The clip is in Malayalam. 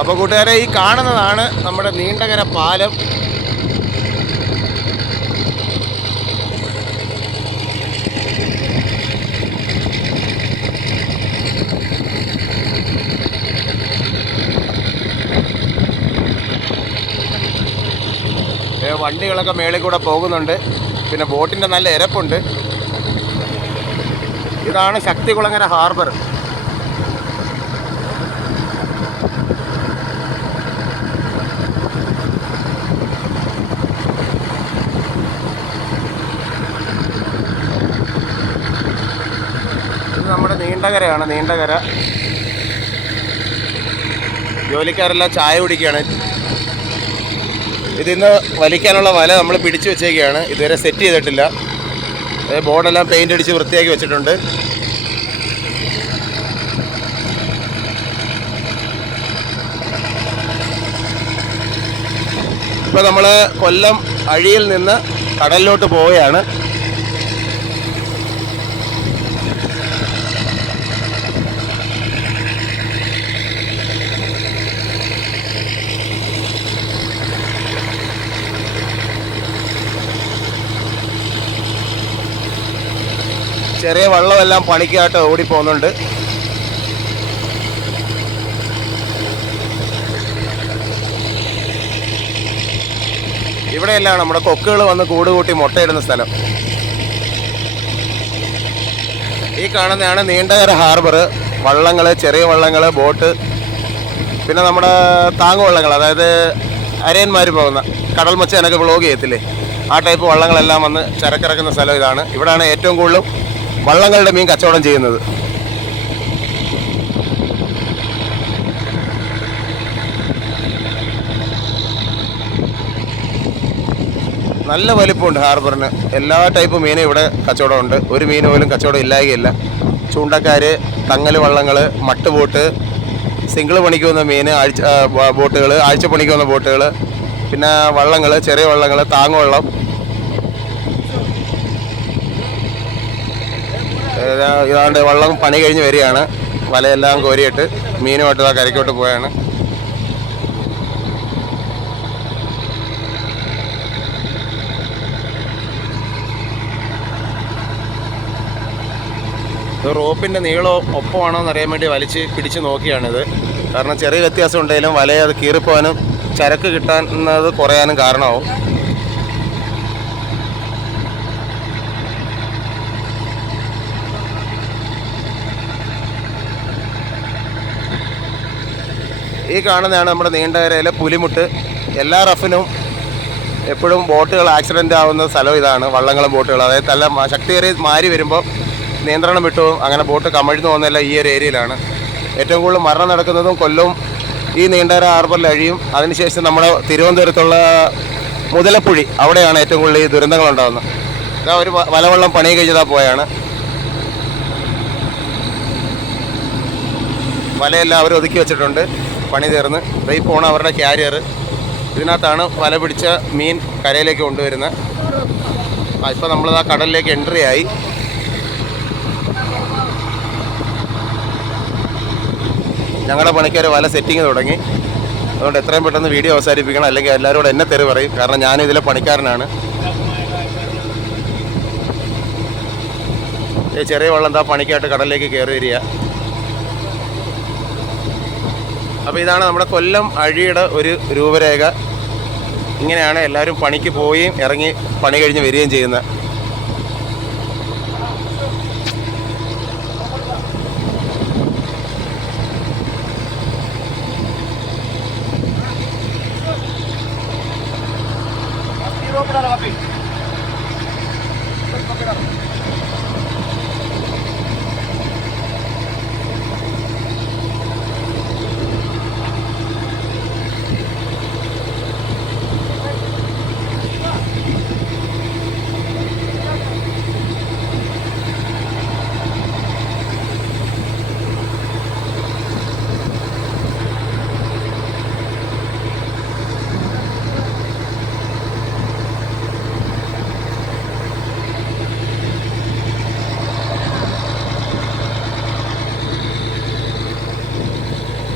അപ്പോൾ കൂട്ടുകാരെ, ഈ കാണുന്നതാണ് നമ്മുടെ നീണ്ടകര പാലം. വണ്ടികളൊക്കെ മേളിൽ കൂടെ പോകുന്നുണ്ട്. പിന്നെ ബോട്ടിൻ്റെ നല്ല ഇരപ്പുണ്ട്. ഇതാണ് ശക്തികുളങ്ങര ഹാർബർ. ഇത് നമ്മുടെ നീണ്ടകരയാണ്. നീണ്ടകര ജോലിക്കാരെല്ലാം ചായ കുടിക്കുകയാണ്. ഇതിന്ന് വലിക്കാനുള്ള വല നമ്മൾ പിടിച്ചു വെച്ചേക്കുകയാണ്. ഇതുവരെ സെറ്റ് ചെയ്തിട്ടില്ല. ബോർഡെല്ലാം പെയിൻ്റ് അടിച്ച് വൃത്തിയാക്കി വെച്ചിട്ടുണ്ട്. ഇപ്പോൾ നമ്മൾ കൊല്ലം അഴിയിൽ നിന്ന് കടലിലോട്ട് പോവുകയാണ്. ചെറിയ വള്ളമെല്ലാം പണിക്കായിട്ട് ഓടിപ്പോകുന്നുണ്ട്. ഇവിടെയെല്ലാം നമ്മുടെ കൊക്കുകൾ വന്ന് കൂട് കൂട്ടി മുട്ടയിടുന്ന സ്ഥലം. ഈ കാണുന്നതാണ് നീണ്ടകര ഹാർബർ. വള്ളങ്ങൾ, ചെറിയ വള്ളങ്ങൾ, ബോട്ട്, പിന്നെ നമ്മുടെ താങ്ങുവള്ളങ്ങൾ, അതായത് അരയന്മാർ പോകുന്ന കടൽ മച്ചാനൊക്കെ വ്ളോഗ് ചെയ്യത്തില്ലേ, ആ ടൈപ്പ് വള്ളങ്ങളെല്ലാം വന്ന് ചരക്കിറക്കുന്ന സ്ഥലം ഇതാണ്. ഇവിടെയാണ് ഏറ്റവും കൂടുതലും വള്ളങ്ങളുടെ മീൻ കച്ചവടം ചെയ്യുന്നത്. നല്ല വലിപ്പമുണ്ട് ഹാർബറിന്. എല്ലാ ടൈപ്പ് മീനും ഇവിടെ കച്ചവടമുണ്ട്. ഒരു മീൻ പോലും കച്ചവടം ഇല്ലായകയില്ല. ചൂണ്ടക്കാർ, തങ്ങൽ വള്ളങ്ങൾ, മട്ടുബോട്ട്, സിംഗിൾ പണിക്ക് വന്ന മീൻ, ബോട്ടുകൾ, ആഴ്ച പണിക്ക് വന്ന ബോട്ടുകൾ, പിന്നെ വള്ളങ്ങൾ, ചെറിയ വള്ളങ്ങൾ, താങ്ങുവള്ളം. ഇതാണ്ട് വള്ളം പണി കഴിഞ്ഞ് വരികയാണ്. വലയെല്ലാം കോരിയിട്ട് മീനുമായിട്ട് ആ കരയ്ക്കോട്ട് പോയാണ്. ഇത് റോപ്പിൻ്റെ നീളം ഒപ്പമാണോ എന്നറിയാൻ വേണ്ടി വലിച്ച് പിടിച്ച് നോക്കിയാണിത്. കാരണം ചെറിയ വ്യത്യാസം ഉണ്ടെങ്കിലും വല അത് കീറിപ്പോകാനും ചരക്ക് കിട്ടാൻ കുറയാനും കാരണമാവും. ഈ കാണുന്നതാണ് നമ്മുടെ നീണ്ടകരയിലെ പുലിമുട്ട്. എല്ലാ റഫിനും എപ്പോഴും ബോട്ടുകൾ ആക്സിഡൻ്റ് ആവുന്ന സ്ഥലം ഇതാണ്. വള്ളങ്ങളും ബോട്ടുകളും, അതായത് നല്ല ശക്തിയേറിയ മാരി വരുമ്പോൾ നിയന്ത്രണം വിട്ടുപോകും. അങ്ങനെ ബോട്ട് കമഴ്ന്നു പോകുന്നതെല്ലാം ഈ ഒരു ഏരിയയിലാണ്. ഏറ്റവും കൂടുതൽ മരണം നടക്കുന്നതും കൊല്ലവും ഈ നീണ്ടകര ഹാർബറിൽ അഴിയും. അതിനുശേഷം നമ്മുടെ തിരുവനന്തപുരത്തുള്ള മുതലപ്പുഴി, അവിടെയാണ് ഏറ്റവും കൂടുതൽ ഈ ദുരന്തങ്ങളുണ്ടാകുന്നത്. ഇതാ ഒരു വലവള്ളം പണി കഴിഞ്ഞതാ പോയാണ്. വലയെല്ലാം അവർ ഒതുക്കി വെച്ചിട്ടുണ്ട്. പണി തീർന്ന് ഈ പോണ അവരുടെ ക്യാരിയർ. ഇതിനകത്താണ് വല പിടിച്ച മീൻ കരയിലേക്ക് കൊണ്ടുവരുന്നത്. ഇപ്പോൾ നമ്മളിത് ആ കടലിലേക്ക് എൻട്രി ആയി. ഞങ്ങളുടെ പണിക്കാർ വല സെറ്റിങ് തുടങ്ങി. അതുകൊണ്ട് എത്രയും പെട്ടെന്ന് വീഡിയോ അവസാനിപ്പിക്കണം, അല്ലെങ്കിൽ എല്ലാവരോടും എന്നെ തെറി പറയും. കാരണം ഞാനും ഇതിലെ പണിക്കാരനാണ്. ഈ ചെറിയ വെള്ളം എന്താ പണിക്കായിട്ട് കടലിലേക്ക് കയറി വരിക. അപ്പോൾ ഇതാണ് നമ്മുടെ കൊല്ലം അഴിയുടെ ഒരു രൂപരേഖ. ഇങ്ങനെയാണ് എല്ലാവരും പണിക്ക് പോവുകയും ഇറങ്ങി പണി കഴിഞ്ഞ് വരികയും ചെയ്യുന്നത്.